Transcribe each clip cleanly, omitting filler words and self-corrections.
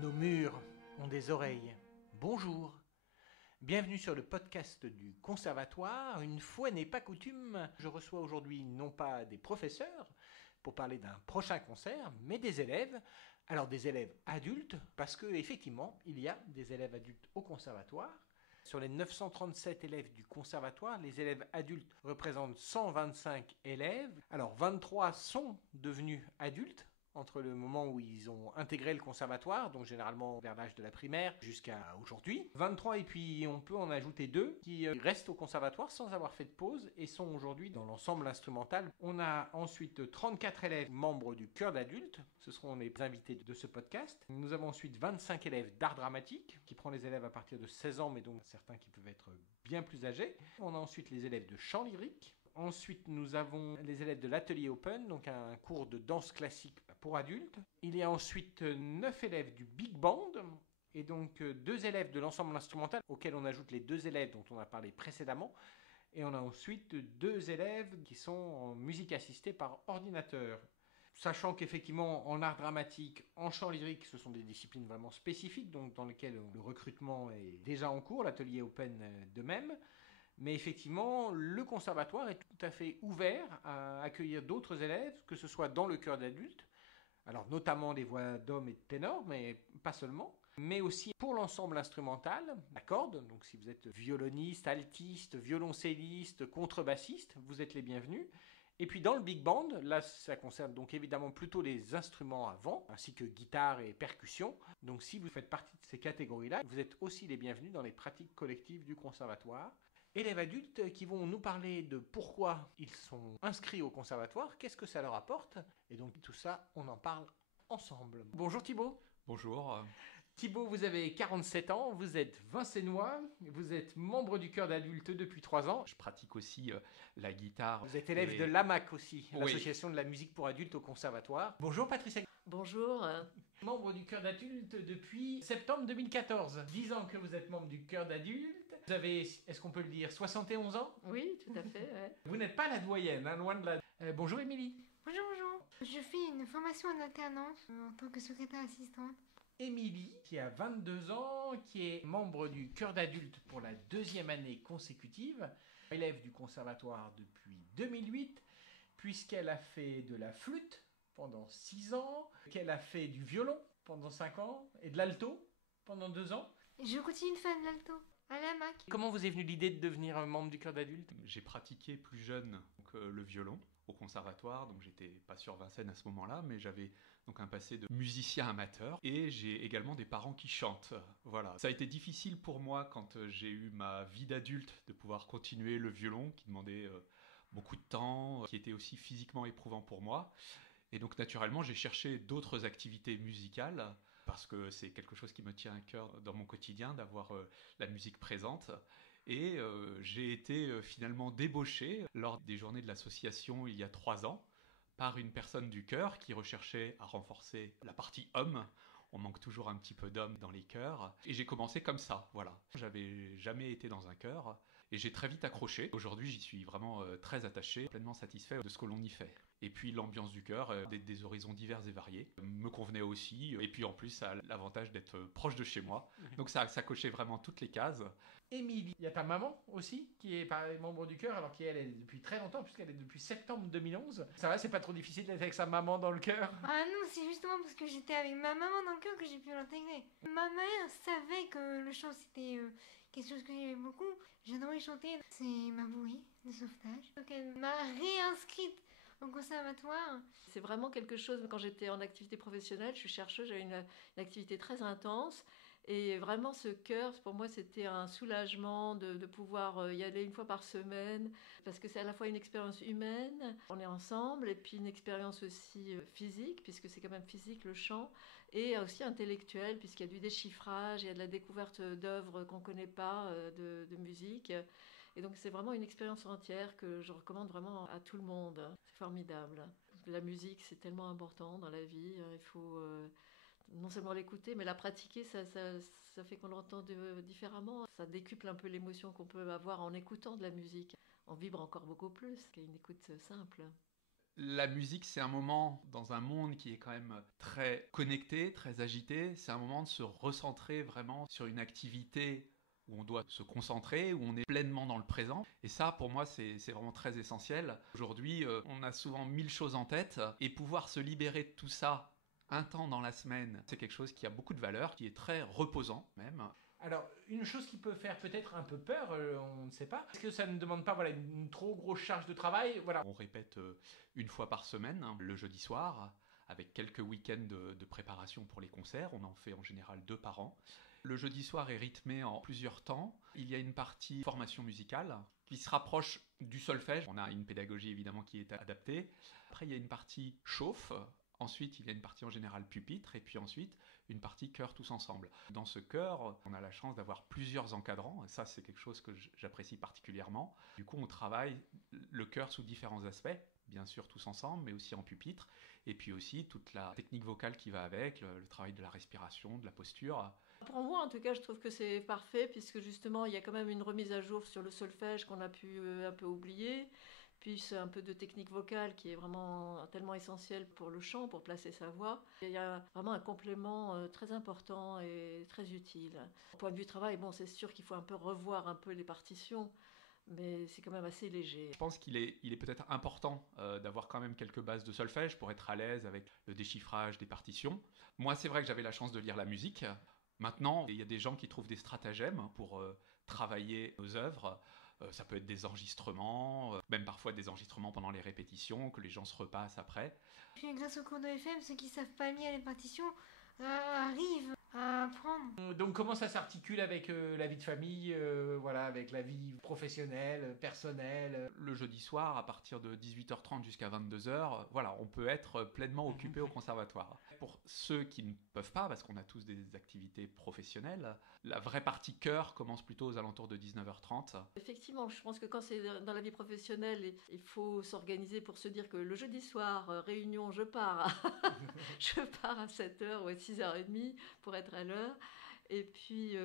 Nos murs ont des oreilles. Bonjour. Bienvenue sur le podcast du Conservatoire. Une fois n'est pas coutume, je reçois aujourd'hui non pas des professeurs pour parler d'un prochain concert, mais des élèves. Alors des élèves adultes, parce qu'effectivement, il y a des élèves adultes au Conservatoire. Sur les 937 élèves du Conservatoire, les élèves adultes représentent 125 élèves. Alors 23 sont devenus adultes entre le moment où ils ont intégré le conservatoire, donc généralement vers l'âge de la primaire, jusqu'à aujourd'hui. 23 et puis on peut en ajouter 2 qui restent au conservatoire sans avoir fait de pause et sont aujourd'hui dans l'ensemble instrumental. On a ensuite 34 élèves membres du chœur d'adultes, ce seront les invités de ce podcast. Nous avons ensuite 25 élèves d'art dramatique, qui prend les élèves à partir de 16 ans, mais donc certains qui peuvent être bien plus âgés. On a ensuite les élèves de chant lyrique. Ensuite, nous avons les élèves de l'atelier Open, donc un cours de danse classique pour adultes. Il y a ensuite 9 élèves du Big Band, et donc 2 élèves de l'ensemble instrumental, auxquels on ajoute les 2 élèves dont on a parlé précédemment. Et on a ensuite 2 élèves qui sont en musique assistée par ordinateur. Sachant qu'effectivement, en art dramatique, en chant lyrique, ce sont des disciplines vraiment spécifiques, donc dans lesquelles le recrutement est déjà en cours, l'atelier Open de même. Mais effectivement, le conservatoire est tout à fait ouvert à accueillir d'autres élèves, que ce soit dans le chœur d'adultes, alors notamment des voix d'hommes et de ténors, mais pas seulement, mais aussi pour l'ensemble instrumental, à cordes. Donc si vous êtes violoniste, altiste, violoncelliste, contrebassiste, vous êtes les bienvenus. Et puis dans le big band, là ça concerne donc évidemment plutôt les instruments à vent, ainsi que guitare et percussion. Donc si vous faites partie de ces catégories-là, vous êtes aussi les bienvenus dans les pratiques collectives du conservatoire. Élèves adultes qui vont nous parler de pourquoi ils sont inscrits au conservatoire, qu'est-ce que ça leur apporte, et donc tout ça, on en parle ensemble. Bonjour Thibaut. Bonjour. Thibaut, vous avez 47 ans, vous êtes vincénois, vous êtes membre du chœur d'adultes depuis 3 ans. Je pratique aussi la guitare. Vous êtes élève de l'AMAC aussi, Oui. l'association de la musique pour adultes au conservatoire. Bonjour Patricia. Bonjour. Membre du chœur d'adultes depuis septembre 2014. 10 ans que vous êtes membre du chœur d'adultes. Vous avez, est-ce qu'on peut le dire, 71 ans? Oui, tout à fait. Ouais. Vous n'êtes pas la doyenne, hein, loin de là. Bonjour Émilie. Bonjour, bonjour. Je fais une formation en alternance en tant que secrétaire assistante. Émilie, qui a 22 ans, qui est membre du chœur d'adultes pour la 2e année consécutive, élève du conservatoire depuis 2008, puisqu'elle a fait de la flûte pendant 6 ans, qu'elle a fait du violon pendant 5 ans, et de l'alto pendant 2 ans. Et je continue de faire de l'alto à la MAC. Comment vous est venue l'idée de devenir membre du chœur d'adultes? J'ai pratiqué plus jeune le violon au conservatoire, donc j'étais pas sur Vincennes à ce moment-là, mais j'avais donc un passé de musicien amateur et j'ai également des parents qui chantent. Voilà, ça a été difficile pour moi quand j'ai eu ma vie d'adulte de pouvoir continuer le violon qui demandait beaucoup de temps, qui était aussi physiquement éprouvant pour moi. Et donc naturellement, j'ai cherché d'autres activités musicales parce que c'est quelque chose qui me tient à cœur dans mon quotidien d'avoir la musique présente. Et j'ai été finalement débauché lors des journées de l'association il y a 3 ans par une personne du chœur qui recherchait à renforcer la partie homme. On manque toujours un petit peu d'hommes dans les chœurs. Et j'ai commencé comme ça, voilà. J'avais jamais été dans un chœur et j'ai très vite accroché. Aujourd'hui, j'y suis vraiment très attaché, pleinement satisfait de ce que l'on y fait. Et puis l'ambiance du chœur, des horizons divers et variés, me convenait aussi. Et puis en plus, ça a l'avantage d'être proche de chez moi. Donc ça cochait vraiment toutes les cases. Émilie, il y a ta maman aussi, qui est membre du chœur, alors qu'elle est depuis très longtemps, puisqu'elle est depuis septembre 2011. Ça va, c'est pas trop difficile d'être avec sa maman dans le chœur? Ah non, c'est justement parce que j'étais avec ma maman dans le cœur que j'ai pu l'intégrer. Ma mère savait que le chant c'était quelque chose que j'aimais beaucoup. J'adorais chanter. C'est ma bouée de sauvetage. Donc elle m'a réinscrite au conservatoire. C'est vraiment quelque chose, quand j'étais en activité professionnelle, je suis chercheuse, j'avais une activité très intense. Et vraiment, ce chœur, pour moi, c'était un soulagement de pouvoir y aller une fois par semaine, parce que c'est à la fois une expérience humaine, on est ensemble, et puis une expérience aussi physique, puisque c'est quand même physique le chant, et aussi intellectuelle, puisqu'il y a du déchiffrage, il y a de la découverte d'œuvres qu'on ne connaît pas, de musique. Et donc c'est vraiment une expérience entière que je recommande vraiment à tout le monde. C'est formidable. Parce que la musique, c'est tellement important dans la vie, il faut... non seulement l'écouter, mais la pratiquer, ça fait qu'on l'entend différemment. Ça décuple un peu l'émotion qu'on peut avoir en écoutant de la musique. On vibre encore beaucoup plus qu'à une écoute simple. La musique, c'est un moment dans un monde qui est quand même très connecté, très agité. C'est un moment de se recentrer vraiment sur une activité où on doit se concentrer, où on est pleinement dans le présent. Et ça, pour moi, c'est vraiment très essentiel. Aujourd'hui, on a souvent 1000 choses en tête, et pouvoir se libérer de tout ça un temps dans la semaine, c'est quelque chose qui a beaucoup de valeur, qui est très reposant même. Alors, une chose qui peut faire peut-être un peu peur, on ne sait pas, est-ce que ça ne demande pas une trop grosse charge de travail? Voilà. On répète une fois par semaine, le jeudi soir, avec quelques week-ends de préparation pour les concerts. On en fait en général 2 par an. Le jeudi soir est rythmé en plusieurs temps. Il y a une partie formation musicale qui se rapproche du solfège. On a une pédagogie évidemment qui est adaptée. Après, il y a une partie chauffe. Ensuite, il y a une partie en général pupitre, et puis ensuite une partie chœur tous ensemble. Dans ce chœur, on a la chance d'avoir plusieurs encadrants, et ça c'est quelque chose que j'apprécie particulièrement. Du coup, on travaille le chœur sous différents aspects, bien sûr tous ensemble, mais aussi en pupitre, et puis aussi toute la technique vocale qui va avec, le travail de la respiration, de la posture. Pour moi, en tout cas, je trouve que c'est parfait, puisque justement, il y a quand même une remise à jour sur le solfège qu'on a pu un peu oublier. Puis c'est un peu de technique vocale qui est vraiment tellement essentielle pour le chant, pour placer sa voix. Il y a vraiment un complément très important et très utile. Au point de vue travail, bon, c'est sûr qu'il faut un peu revoir un peu les partitions, mais c'est quand même assez léger. Je pense qu'il est peut-être important d'avoir quand même quelques bases de solfège pour être à l'aise avec le déchiffrage des partitions. Moi, c'est vrai que j'avais la chance de lire la musique. Maintenant, il y a des gens qui trouvent des stratagèmes pour travailler nos œuvres. Ça peut être des enregistrements, même parfois des enregistrements pendant les répétitions, que les gens se repassent après. Puis grâce au cours de FM, ceux qui savent pas lire les partitions arrivent à apprendre. Donc comment ça s'articule avec la vie de famille, voilà, avec la vie professionnelle, personnelle? Le jeudi soir, à partir de 18h30 jusqu'à 22h, voilà, on peut être pleinement occupé au conservatoire. Pour ceux qui ne peuvent pas, parce qu'on a tous des activités professionnelles, la vraie partie chœur commence plutôt aux alentours de 19h30. Effectivement, je pense que quand c'est dans la vie professionnelle, il faut s'organiser pour se dire que le jeudi soir, réunion, je pars à 7h ou à 6h30 pour être à l'heure. Et puis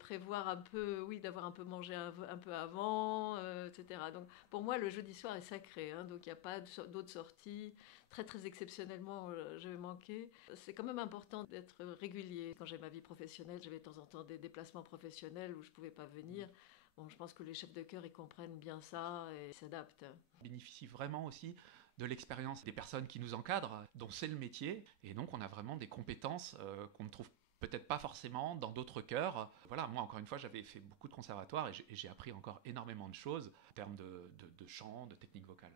prévoir un peu, oui, d'avoir un peu mangé un peu avant, etc. Donc pour moi, le jeudi soir est sacré, hein, donc il n'y a pas d'autres sorties. Très très exceptionnellement, je vais manquer. C'est quand même important d'être régulier. Quand j'ai ma vie professionnelle, j'avais de temps en temps des déplacements professionnels où je ne pouvais pas venir. Bon, je pense que les chefs de chœur, ils comprennent bien ça et s'adaptent. On bénéficie vraiment aussi de l'expérience des personnes qui nous encadrent, dont c'est le métier. Et donc on a vraiment des compétences qu'on ne trouve peut-être pas forcément dans d'autres chœurs. Voilà, moi encore une fois, j'avais fait beaucoup de conservatoires et j'ai appris encore énormément de choses en termes de chant, de technique vocale.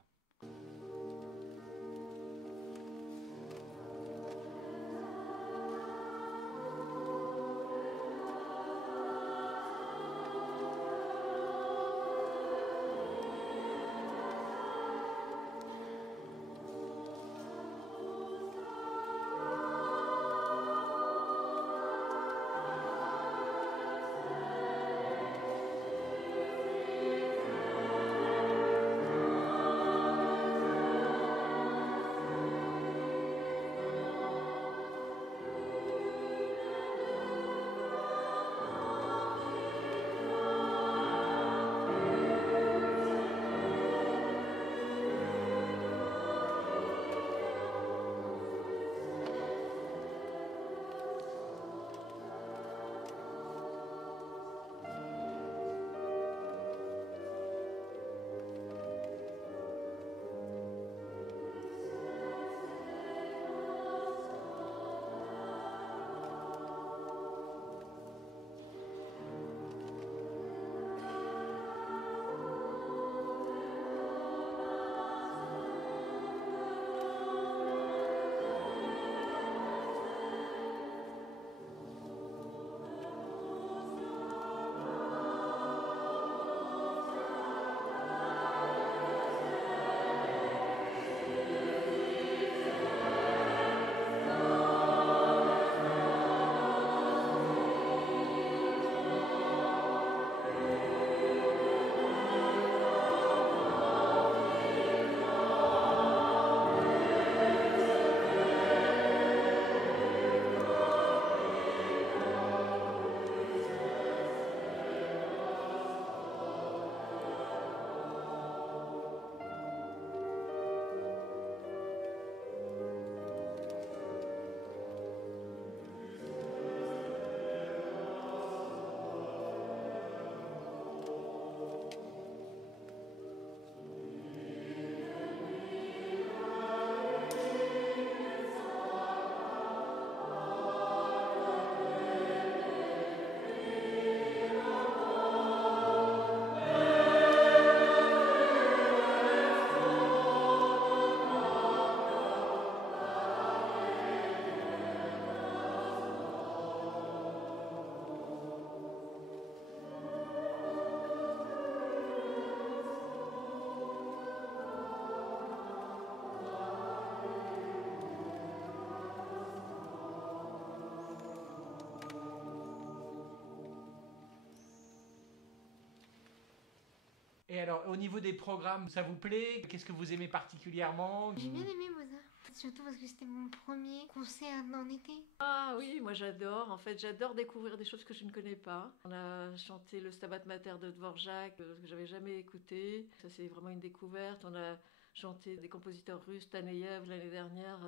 Et alors, au niveau des programmes, ça vous plaît? Qu'est-ce que vous aimez particulièrement? J'ai bien aimé Mozart, surtout parce que c'était mon premier concert en été. Ah oui, moi j'adore. En fait, j'adore découvrir des choses que je ne connais pas. On a chanté le Stabat Mater de Dvorak, que j'avais jamais écouté. Ça, c'est vraiment une découverte. On a chanté des compositeurs russes, Taneyev l'année dernière,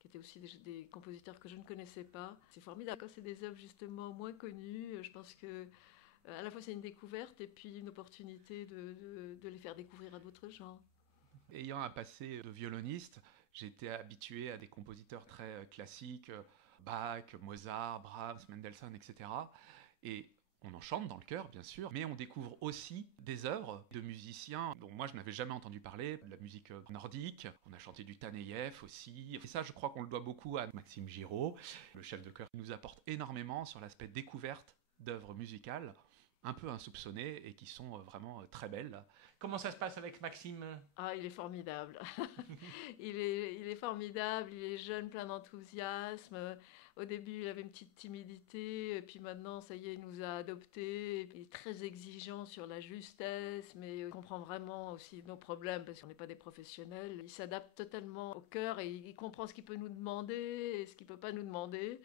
qui étaient aussi des compositeurs que je ne connaissais pas. C'est formidable. Quand c'est des œuvres justement moins connues, je pense que à la fois c'est une découverte et puis une opportunité de les faire découvrir à d'autres gens. Ayant un passé de violoniste, j'étais habitué à des compositeurs très classiques, Bach, Mozart, Brahms, Mendelssohn, etc. Et on en chante dans le chœur, bien sûr, mais on découvre aussi des œuvres de musiciens dont moi je n'avais jamais entendu parler, de la musique nordique. On a chanté du Taneyev aussi. Et ça, je crois qu'on le doit beaucoup à Maxime Giraud, le chef de chœur, qui nous apporte énormément sur l'aspect découverte d'œuvres musicales un peu insoupçonnées et qui sont vraiment très belles. Comment ça se passe avec Maxime? Ah, il est formidable. Il est formidable, il est jeune, plein d'enthousiasme. Au début, il avait une petite timidité, et puis maintenant, ça y est, il nous a adoptés. Il est très exigeant sur la justesse, mais il comprend vraiment aussi nos problèmes, parce qu'on n'est pas des professionnels. Il s'adapte totalement au chœur, et il comprend ce qu'il peut nous demander et ce qu'il ne peut pas nous demander.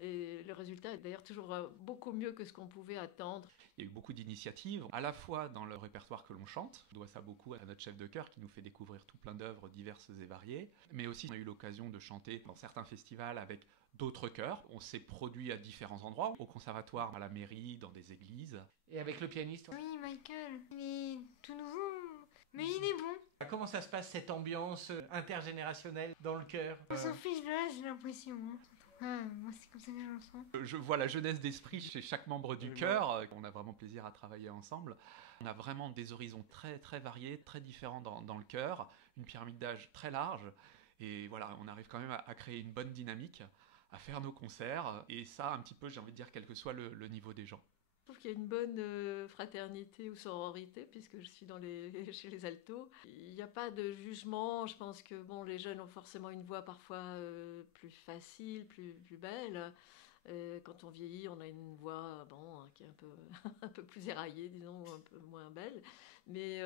Et le résultat est d'ailleurs toujours beaucoup mieux que ce qu'on pouvait attendre. Il y a eu beaucoup d'initiatives, à la fois dans le répertoire que l'on chante, on doit ça beaucoup à notre chef de chœur qui nous fait découvrir tout plein d'œuvres diverses et variées, mais aussi on a eu l'occasion de chanter dans certains festivals avec d'autres chœurs. On s'est produit à différents endroits, au conservatoire, à la mairie, dans des églises. Et avec le pianiste? Oui, Michael, il est tout nouveau, mais il est bon. Comment ça se passe cette ambiance intergénérationnelle dans le chœur? On s'en fiche de l'âge, j'ai l'impression. Hein. Ah, moi, c'est comme ça que je le sens. Je vois la jeunesse d'esprit chez chaque membre du chœur. On a vraiment plaisir à travailler ensemble. On a vraiment des horizons très très variés, très différents dans le chœur, une pyramide d'âge très large. Et voilà, on arrive quand même à créer une bonne dynamique, à faire nos concerts. Et ça, un petit peu, j'ai envie de dire, quel que soit le niveau des gens. Je trouve qu'il y a une bonne fraternité ou sororité, puisque je suis chez les altos. Il n'y a pas de jugement. Je pense que bon, les jeunes ont forcément une voix parfois plus facile, plus belle. Quand on vieillit, on a une voix qui est un peu plus éraillée, disons, un peu moins belle. Mais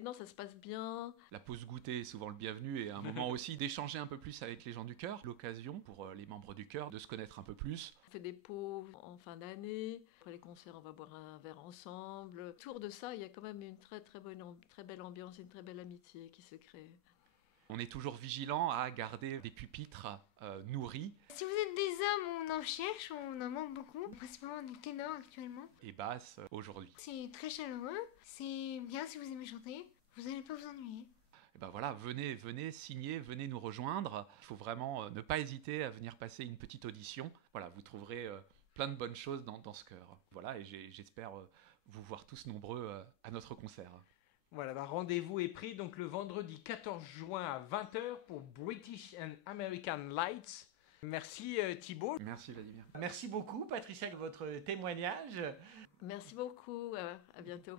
non, ça se passe bien. La pause goûter est souvent le bienvenu et un moment aussi d'échanger un peu plus avec les gens du chœur. L'occasion pour les membres du chœur de se connaître un peu plus. On fait des pauses en fin d'année. Après les concerts, on va boire un verre ensemble. Autour de ça, il y a quand même une très belle ambiance et une très belle amitié qui se crée. On est toujours vigilant à garder des pupitres nourris. Si vous êtes des hommes, on en cherche, on en manque beaucoup, principalement des ténors actuellement. Et basses aujourd'hui. C'est très chaleureux, c'est bien si vous aimez chanter, vous n'allez pas vous ennuyer. Et ben voilà, venez signer, venez nous rejoindre. Il faut vraiment ne pas hésiter à venir passer une petite audition. Voilà, vous trouverez plein de bonnes choses dans ce chœur. Voilà, et j'espère vous voir tous nombreux à notre concert. Voilà, rendez-vous est pris donc le vendredi 14 juin à 20h pour British and American Lights. Merci Thibaut. Merci Vladimir. Merci beaucoup Patricia de votre témoignage. Merci beaucoup, à bientôt.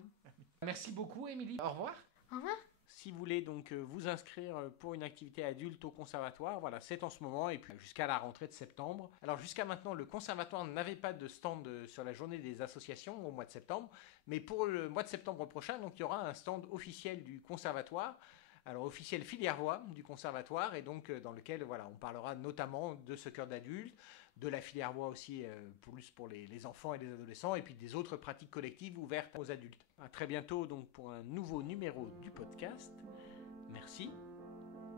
Merci beaucoup Émilie. Au revoir. Au revoir. Si vous voulez donc vous inscrire pour une activité adulte au conservatoire, voilà, c'est en ce moment et puis jusqu'à la rentrée de septembre. Alors jusqu'à maintenant, le conservatoire n'avait pas de stand sur la journée des associations au mois de septembre, mais pour le mois de septembre prochain, donc il y aura un stand officiel du conservatoire. Alors officiel filière voix du conservatoire et donc dans lequel voilà, on parlera notamment de ce chœur d'adulte, de la filière voix aussi plus pour les enfants et les adolescents et puis des autres pratiques collectives ouvertes aux adultes. À très bientôt donc pour un nouveau numéro du podcast. Merci.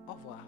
Au revoir.